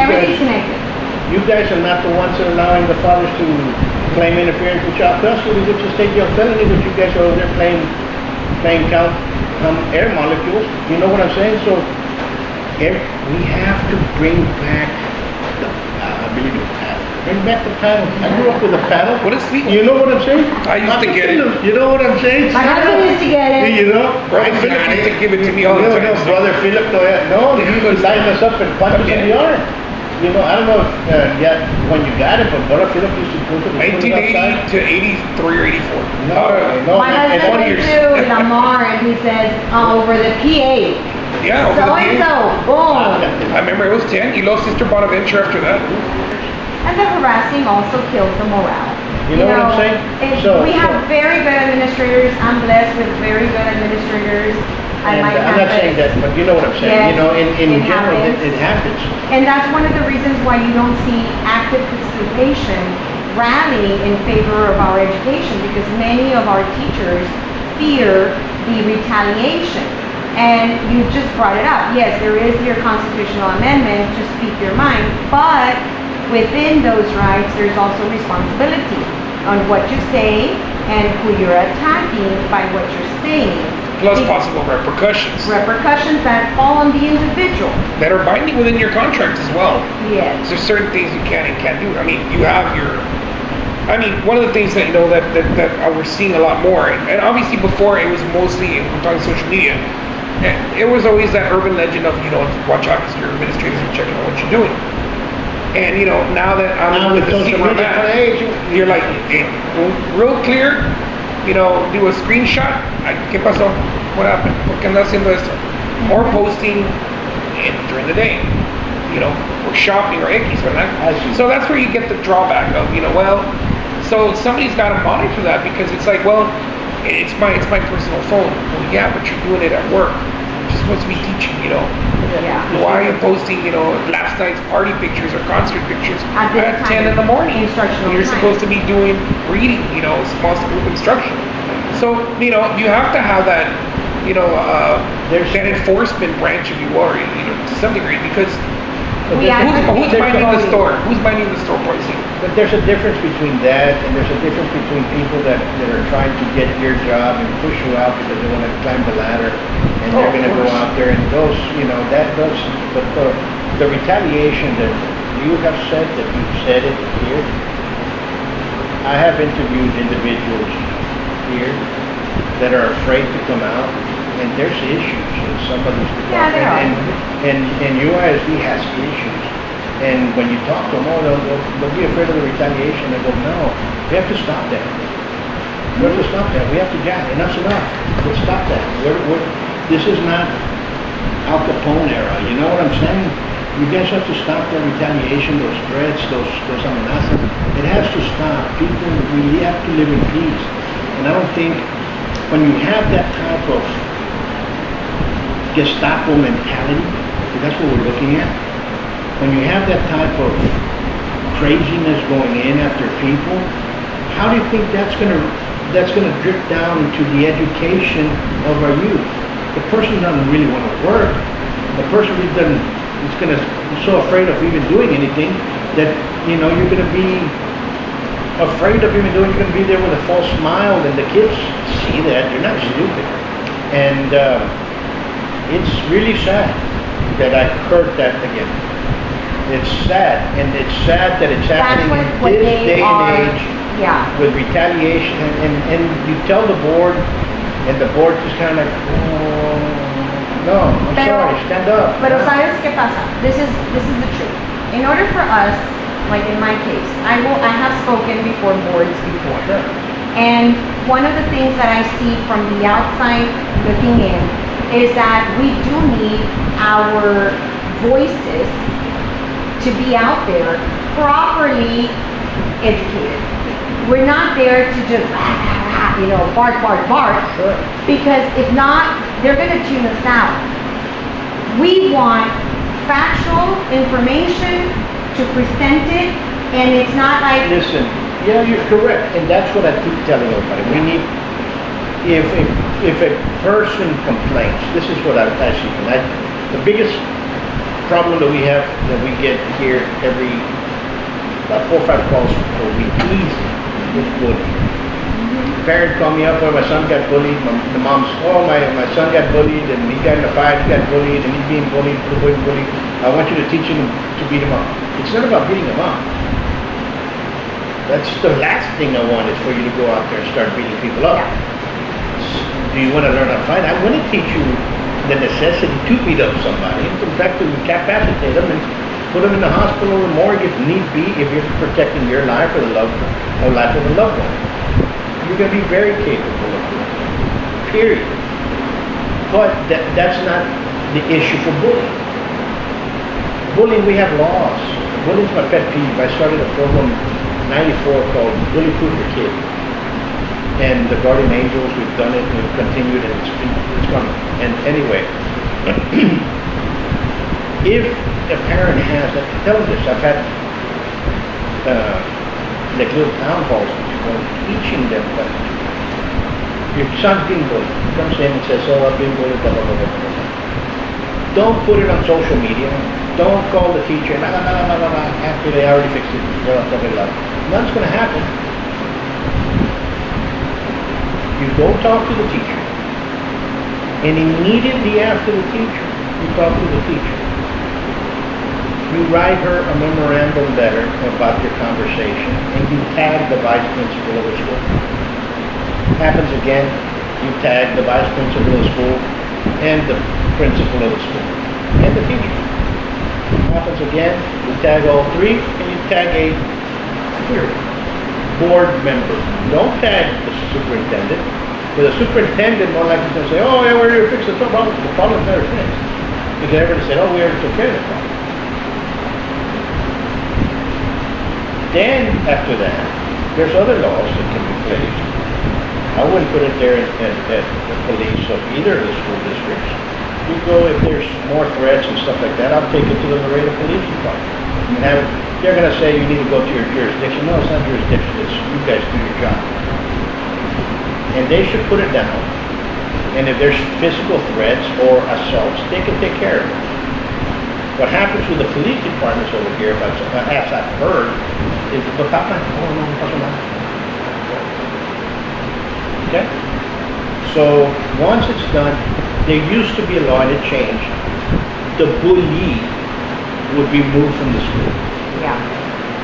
Everything's connected. You guys are not the ones that are allowing the fathers to claim interference with child custody, which is state jail felony, which you guys are over there playing count air molecules. You know what I'm saying? So we have to bring back the ability to paddle. Bring back the paddle. I grew up with a paddle. What is sweet? You know what I'm saying? I used to get it. You know what I'm saying? My husband used to get it. Brother Philip used to give it to me all the time. Brother Philip, he used to line us up and punch us in the arm. I don't know if when you got it, but Brother Philip used to go to the 1980 to 83 or 84. No. My husband went to Lamar and he said, over the PA. Yeah, over So and so, boom. I remember it was 10. He lost Sister Bonaventure after that. And the harassing also kills the morale. You know what I'm saying? We have very good administrators. I'm blessed with very good administrators. And I'm not saying that, but you know what I'm saying. Yes, you know, in general, happens. it happens. And that's one of the reasons why you don't see active participation rallying in favor of our education, because many of our teachers fear the retaliation. And you just brought it up. Yes, there is your constitutional amendment to speak your mind, but within those rights, there's also responsibility on what you say and who you're attacking by what you're saying. Plus possible repercussions Repercussions that fall on the individual. that are binding within your contract as well. Yes. There's certain things you can and can't do. I mean, you have your. I mean, one of the things that we're seeing a lot more, and obviously before it was mostly, we're talking social media. It was always that urban legend of, watch out because your administrators are checking on what you're doing. And now that I'm with the seat where I'm at, you're like, real clear. Do a screenshot. ¿Qué pasó? What happened? ¿Por qué andas haciendo esto? Or posting during the day. Or shopping or X, ¿verdad? So that's where you get the drawback of, so somebody's got to monitor that, because it's like, well, it's my personal phone. Well, yeah, but you're doing it at work. You're supposed to be teaching, Yeah. Why are you posting, last night's party pictures or concert pictures At this at time, 10 in the morning? instructional You're time. supposed to be doing reading, small group instruction. So, you have to have that, that enforcement branch, if you will, or, to some degree, because We who's minding the advocate. store? Who's minding the store policy? But there's a difference between that, and there's a difference between people that are trying to get your job and push you out because they want to climb the ladder, and they're going to go out there, and those, but the retaliation that you have said, that you've said it here, I have interviewed individuals here that are afraid to come out, and there's issues in some of these departments. Yeah, there are. And UISD has issues. And when you talk to them, they'll be afraid of the retaliation. They go, no, we have to stop that. We have to stop that. We have to enough's enough. Let's stop that. This is not Al Capone era. You know what I'm saying? You guys have to stop that retaliation, those threats, those amenazas. It has to stop. People really have to live in peace. And I don't think when you have that type of Gestapo mentality, because that's what we're looking at. When you have that type of craziness going in after people, how do you think that's gonna drip down into the education of our youth? The person doesn't really want to work. The person is so afraid of even doing anything that you're gonna be afraid of even doing. You're gonna be there with a false smile, and the kids see that. You're not stupid, and it's really sad that I heard that again. It's sad, and it's sad that it's happening in this day and age with retaliation, and you tell the board, and the board just kind of like, oh, no, I'm sorry, stand up. Pero ¿sabes qué pasa? This is the truth. In order for us, like in my case, I have spoken before boards before. Sure. And one of the things that I see from the outside looking in is that we do need our voices to be out there properly educated. We're not there to just bark, Sure. because if not, they're going to tune us out. We want factual information to present it, and it's not like... Listen, yeah, you're correct, and that's what I keep telling everybody. We need, if a person complains, this is what I see. The biggest problem that we have, that we get here every about 4 or 5 calls per week, is bullying. Parents call me up, my son got bullied. The mom's, my son got bullied, and he got in a fight, he got bullied, and he's being bullied, bullied. I want you to teach him to beat him up. It's not about beating him up. That's the last thing I want, is for you to go out there and start beating people up. Do you want to learn how to fight? I want to teach you the necessity to beat up somebody. In fact, to incapacitate them and put them in the hospital or morgue if need be, if you're protecting your life or the life of a loved one. You're going to be very capable of doing it. Period. But that's not the issue for bullying. Bullying, we have laws. Bullying's my pet peeve. I started a program 94 called Bully Proof Your Kid. And the Guardian Angels, we've done it, we've continued, and it's coming. And anyway, if a parent has, tell them this, I've had like little town halls, teaching them that your son's being bullied. He comes in and says, oh, I'm being bullied, blah, blah, blah, blah, blah. Don't put it on social media. Don't call the teacher, blah, blah, blah, blah, blah, after they already fixed it, blah, blah, blah, blah. Nothing's going to happen. You go talk to the teacher, and immediately after the teacher, you talk to the teacher. You write her a memorandum letter about your conversation, and you tag the vice principal of the school. Happens again, you tag the vice principal of the school, and the principal of the school, and the teacher. Happens again, you tag all three, and you tag a board member. Don't tag the superintendent. Because the superintendent more likely is going to say, oh, yeah, we're here to fix the problem. The problem's never fixed. Because everybody said, oh, we already took care of the problem. Then, after that, there's other laws that can be placed. I wouldn't put it there at the police of either of the school districts. You go, if there's more threats and stuff like that, I'll take it to the Laredo Police Department. And have it, they're going to say you need to go to your jurisdiction. No, it's not jurisdiction. It's you guys do your job. And they should put it down. And if there's physical threats or assaults, they can take care of it. What happens with the police departments over here, as I've heard, is okay? So once it's done, there used to be a law and it changed. The bully would be moved from the school. Yeah.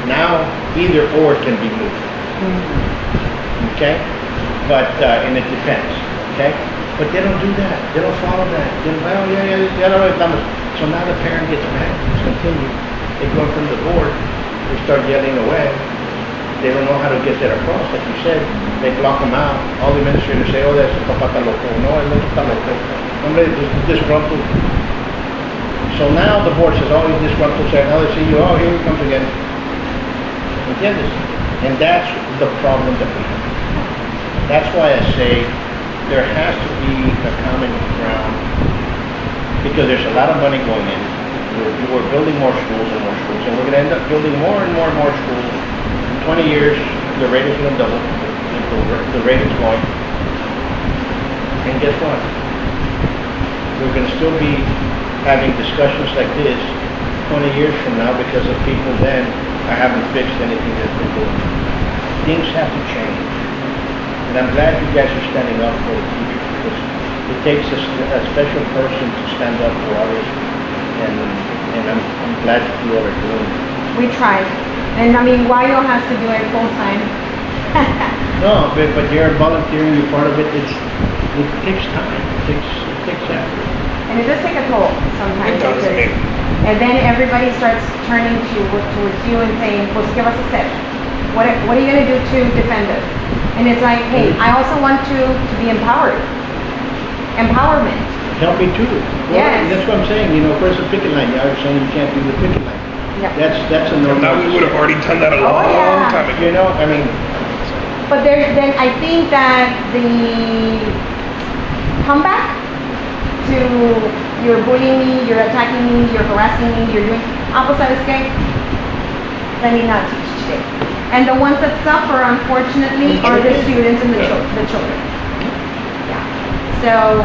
Now, either or can be moved. Okay? But, and it depends. Okay? But they don't do that. They don't follow that. They don't, well, so now the parent gets mad. It's continued. They go from the board. They start yelling away. They don't know how to get that across. Like you said, they block them out. All the administrators say, oh, that's papá está loco. No, no está loco. Hombre, disgruntled. So now the board says, oh, he's disgruntled. So now they see you, oh, here he comes again. ¿Entiendes? And that's the problem that we have. That's why I say there has to be a common ground, because there's a lot of money going in. We're building more schools, and we're going to end up building more and more and more schools. In 20 years, the rate is going to double. The rate is going. And guess what? We're going to still be having discussions like this 20 years from now because of people then haven't fixed anything that's been doing. Things have to change. And I'm glad you guys are standing up for the teachers, because it takes a special person to stand up for others, and I'm glad you all are doing it. We tried. And I mean, Wayo has to do it full time. No, but you're volunteering, you're part of it. It takes time. It takes effort. And it does take a toll sometimes. It does. And then everybody starts turning towards you and saying, pues, ¿qué vas a hacer? What are you going to do to defend us? And it's like, hey, I also want to be empowered. Empowerment. Help me too. Well, Yes. that's what I'm saying. You know, where's the picket line? You're saying you can't do the picket line. Yeah. That's a no. Now we would have already done that a long yeah. time ago. You know, I mean, But then I think that the comeback to you're bullying me, you're attacking me, you're harassing me, you're doing opposite escape, let me not teach today. And the ones that suffer, unfortunately, are the students and the children. Yeah. So,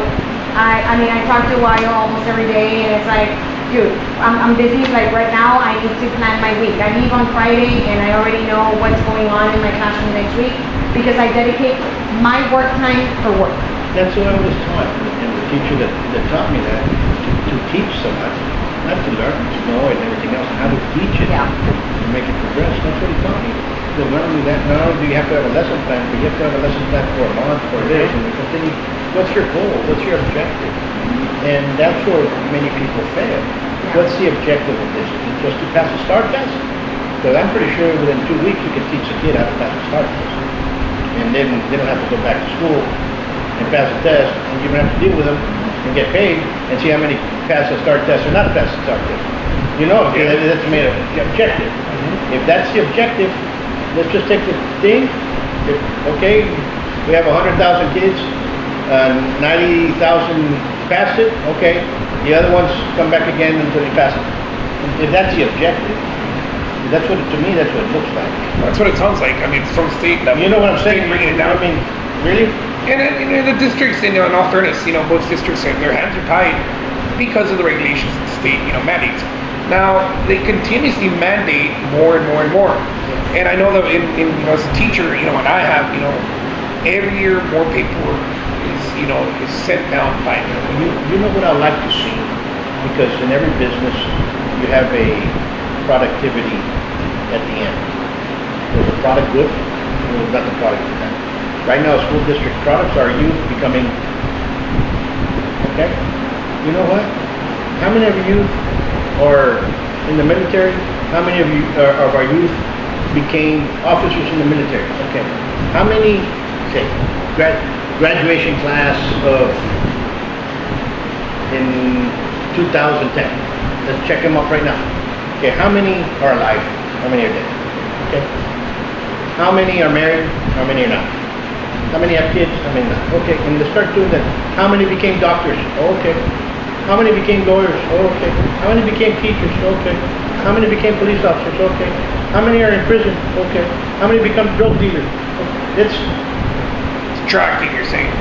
I mean, I talk to Wayo almost every day, and it's like, dude, I'm busy. Like right now, I need to plan my week. I leave on Friday, and I already know what's going on in my classroom next week because I dedicate my work time for work. that's what I was taught. And the teacher that taught me that, to teach someone, not to learn, to know and everything else, how to teach it, Yeah. to make it progress. That's what he taught me. So not only that, not only do you have to have a lesson plan, but you have to have a lesson plan for a month, for this, and you continue. What's your goal? What's your objective? And that's where many people fail. What's the objective of this? Is it just to pass a STAR test? Because I'm pretty sure within 2 weeks you can teach a kid how to pass a STAR test. And then they don't have to go back to school and pass a test, and you don't have to deal with them and get paid and see how many pass a STAR test or not pass a STAR test. You know, that's made the objective. If that's the objective, let's just take the thing. Okay, we have 100,000 kids, 90,000 passed it. Okay, the other ones come back again until they pass it. If that's the objective, that's what to me that's what it looks like. That's what it sounds like. I mean, it's from state level. You know what I'm saying? Bringing it down. I mean, really? And the districts, in all fairness, both districts, their hands are tied because of the regulations of the state, mandates. Now, they continuously mandate more and more and more. And I know that as a teacher, and I have, every year more paperwork is sent down by me. You know what I like to see? Because in every business, you have a productivity at the end. Was the product good? Or was not the product good? Right now, school district products are youth becoming, okay? You know what? How many of you are in the military? How many of you of our youth became officers in the military? Okay. How many, say, graduation class of in 2010? Let's check them up right now. Okay, how many are alive? How many are dead? Okay. How many are married? How many are not? How many have kids? How many not? Okay, and let's start doing that. How many became doctors? Okay. How many became lawyers? Okay. How many became teachers? Okay. How many became police officers? Okay. How many are in prison? Okay. How many become drug dealers? Okay. It's tracking, you're saying.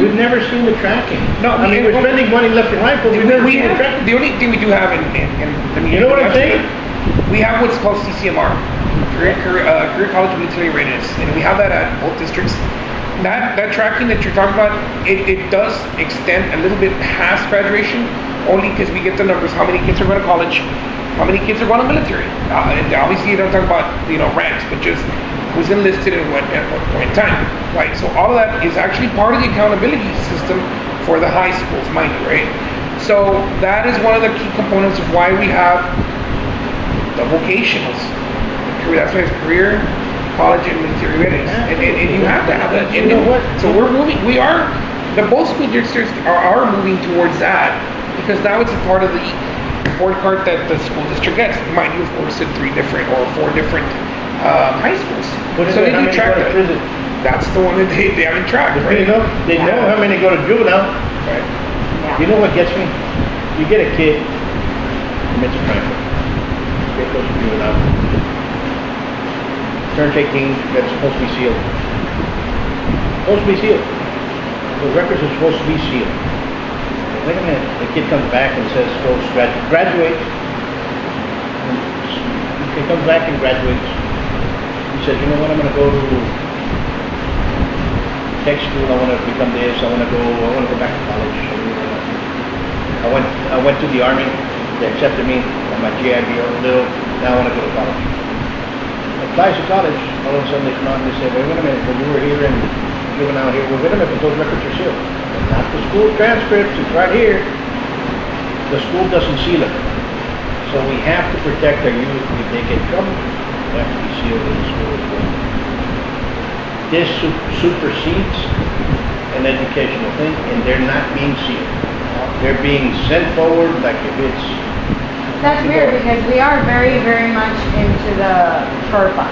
We've never seen the tracking. No, I mean, we're spending money left and right, but we've never seen the tracking. The only thing we do have you know what I'm saying? We have what's called CCMR, Career College Military Readiness, and we have that at both districts. That tracking that you're talking about, it does extend a little bit past graduation, only because we get the numbers, how many kids are going to college, how many kids are going to military. And obviously you don't talk about, ranks, but just who's enlisted and at what point in time, right? So all of that is actually part of the accountability system for the high schools, mind you, right? So that is one of the key components of why we have the vocationals. That's why it's career, college, and military readiness. And you have to have that. And you know what? So both school districts are moving towards that, because now it's a part of the report card that the school district gets. Mind you, of course, in 4 different high schools. So they do track that. That's the one that they haven't tracked, right? They know how many go to juvenile. Right. Yeah. You know what gets me? You get a kid, commits a crime, get goes to juvenile, turns 18, that's supposed to be sealed. Supposed to be sealed. The records are supposed to be sealed. Wait a minute, the kid comes back and says, goes graduate. He comes back and graduates. He says, you know what, I'm going to go to tech school, I want to become this, I want to go back to college. I went to the Army, they accepted me, on my GI Bill, now I want to go to college. Applies to college, all of a sudden they come out and they say, wait a minute, when you were here and juvenile here, well, wait a minute, but those records are sealed. Not the school transcripts, it's right here. The school doesn't seal it. So we have to protect our youth if they get trouble. They have to be sealed in the school as well. This supersedes an educational thing, and they're not being sealed. They're being sent forward like if it's... That's weird, because we are very, very much into the FERPA.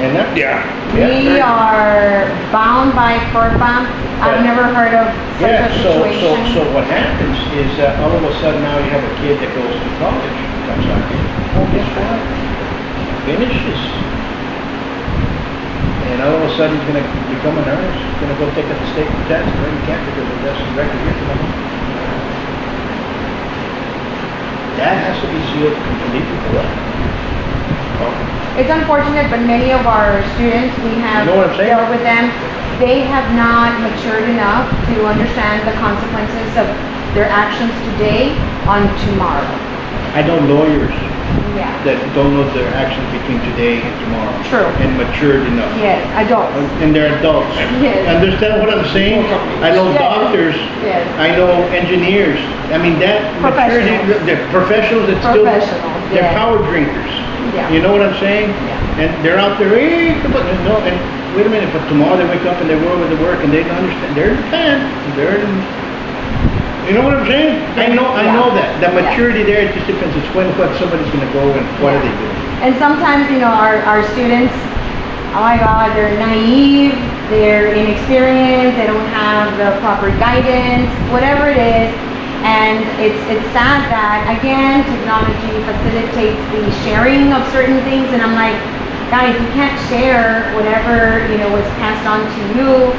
And that, We are bound by FERPA. I've never heard of such a situation. So what happens is all of a sudden now you have a kid that goes to college, comes out here. Oh, guess what? Finishes. And all of a sudden he's going to become a nurse. He's going to go take a state test. Well, you can't because that's the record here for them. That has to be sealed completely correct. It's unfortunate, but many of our students, we have You know what I'm saying? dealt with them, they have not matured enough to understand the consequences of their actions today on tomorrow. I know lawyers Yeah. that don't know their actions between today and tomorrow. True. And matured enough. Yes, adults. And they're adults. Yes. Understand what I'm saying? I know Yes. doctors. Yes. I know engineers. I mean, that maturity, Professionals. they're professionals that still, Professionals, they're yes. power drinkers. Yeah. You know what I'm saying? Yeah. And they're out there, hey, come on, no, and wait a minute, but tomorrow they wake up and they go over to work and they don't understand. They're in the pan. They're in, you know what I'm saying? I know that. The maturity there, it just depends. It's when what somebody's going to go and what are they doing. And sometimes, our students, oh my God, they're naive, they're inexperienced, they don't have the proper guidance, whatever it is. And it's sad that, again, technology facilitates the sharing of certain things, and I'm like, guys, you can't share whatever, was passed on to you.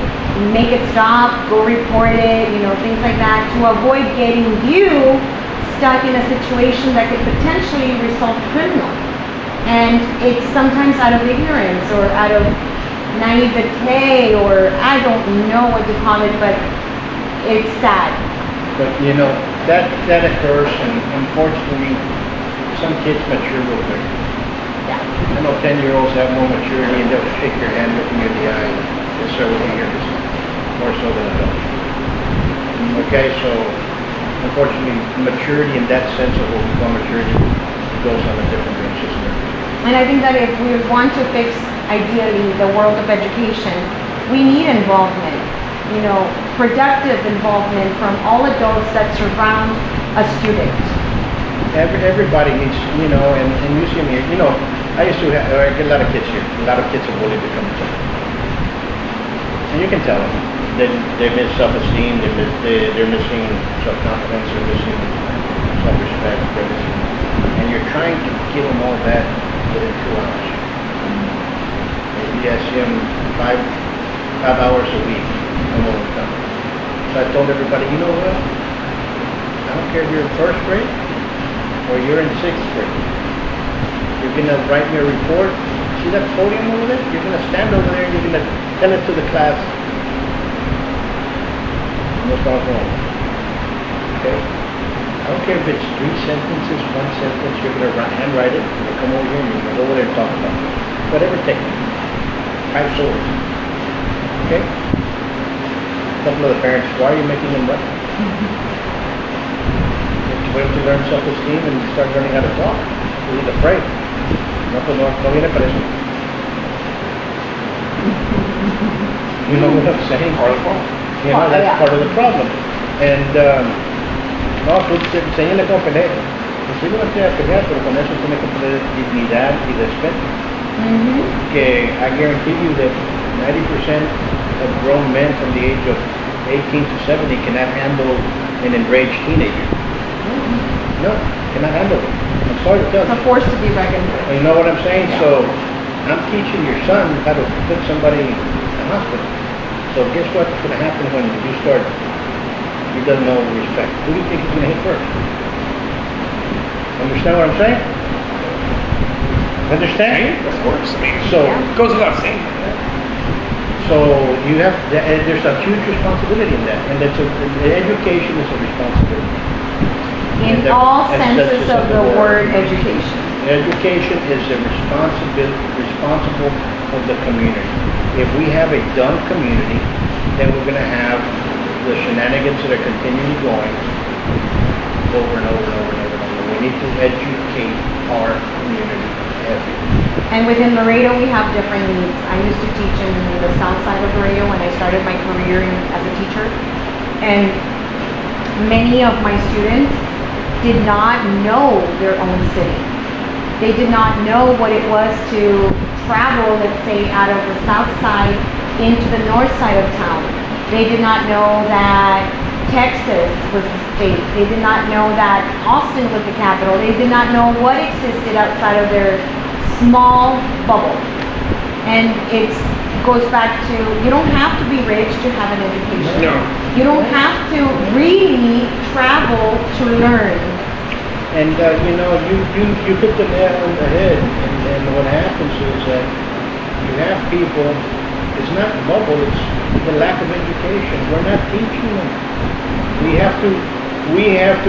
Make it stop, go report it, things like that, to avoid getting you stuck in a situation that could potentially result criminal. And it's sometimes out of ignorance or out of naivete, or I don't know what to call it, but it's sad. But that occurs, and unfortunately, some kids mature real quick. Yeah. I know 10-year-olds have more maturity, and they'll shake your hand, look you in the eye, and several years, more so than adults. Okay, so unfortunately, maturity in that sense of what we call maturity goes on a different basis. And I think that if we want to fix, ideally, the world of education, we need involvement, productive involvement from all adults that surround a student. Everybody needs, and you see me, I used to have, I get a lot of kids here. A lot of kids are bullied to come to me. And you can tell them. They miss self-esteem, they're missing self-confidence, they're missing self-respect, they're missing, and you're trying to give them all that within 2 hours. Maybe I see them five hours a week, I'm all done. So I told everybody, you know what? I don't care if you're in 1st grade or you're in 6th grade. You're gonna write me a report. See that podium over there? You're gonna stand over there and you're gonna tell it to the class. What's wrong? Okay? I don't care if it's 3 sentences, 1 sentence, you're going to handwrite it, you're going to come over here and you're going to go over there and talk about it. Whatever technique. 5 swords. Okay? A couple of the parents, why are you making them what? Wait to learn self-esteem and start learning how to talk. He's afraid. No viene para eso. You know what I'm saying? That's part of the problem. And, no, pues enséñale cómo pelear. Pues sí, no sé a pelear, pero con eso tiene que tener dignidad y respeto. Que I guarantee you that 90% of grown men from the age of 18 to 70 cannot handle an enraged teenager. No, cannot handle it. I'm sorry to tell you. It's a force to be reckoned with. You know what I'm saying? Yeah. So, I'm teaching your son how to put somebody in the hospital. So guess what's going to happen when you start, he doesn't know respect. Who do you think he's going to hit first? Understand what I'm saying? Understand? Of course. I mean, so, it goes without saying. So you have, there's a huge responsibility in that. And education is a responsibility. In all senses of the word education. Education is a responsible of the community. If we have a dumb community, then we're going to have the shenanigans that are continually going over and over and over and over and over. We need to educate our community heavily. And within Laredo, we have different needs. I used to teach in the south side of Laredo when I started my career as a teacher. And many of my students did not know their own city. They did not know what it was to travel, let's say, out of the south side into the north side of town. They did not know that Texas was the state. They did not know that Austin was the capital. They did not know what existed outside of their small bubble. And it goes back to, you don't have to be rich to have an education. No. You don't have to really travel to learn. And you hit the nail on the head. And what happens is that you have people, it's not bubble, it's the lack of education. We're not teaching them. We have to,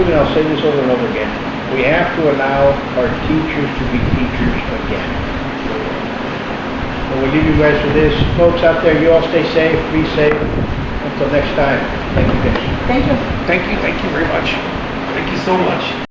and I'll say this over and over again, we have to allow our teachers to be teachers again. And we'll leave you guys with this. Folks out there, you all stay safe, be safe. Until next time, thank you guys. Thank you. Thank you very much. Thank you so much.